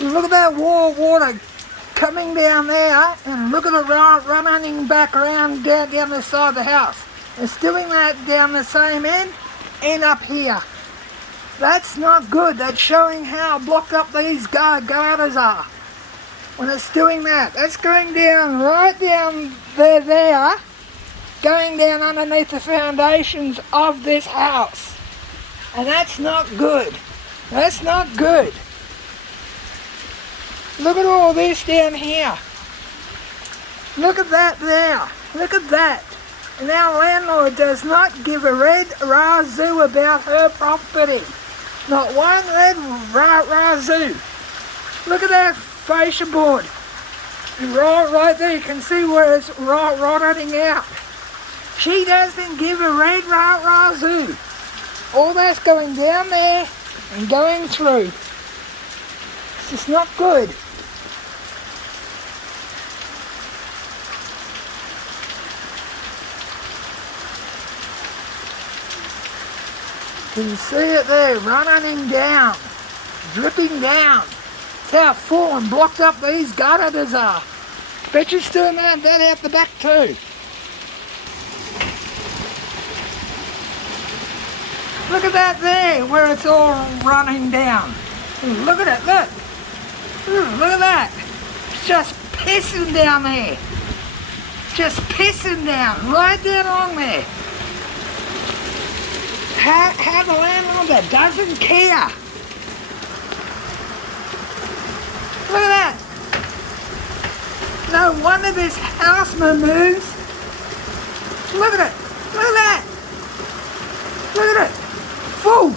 Look at that water coming down there, and look at it running back around down the side of the house. It's doing that down the same end and up here. That's not good. That's showing how blocked up these gutters are. When it's doing that, that's going down right down there, going down underneath the foundations of this house. And that's not good. That's not good. Look at all this down here. Look at that there. Look at that. And our landlord does not give a red razoo about her property. Not one red razoo. Look at that fascia board. Right there, you can see where it's rotting out. She doesn't give a red razoo. All that's going down there and going through. It's just not good. Can you see it there, running down, dripping down? That's how full and blocked up these gutters are. Bet you're doing that out the back too. Look at that there, where it's all running down. Look at it, look. Look at that. It's just pissing down there. Just pissing down, right down along there. How the landlord that doesn't care. Look at that. No wonder this houseman moves. Look at it. Look at that. Look at it. Full.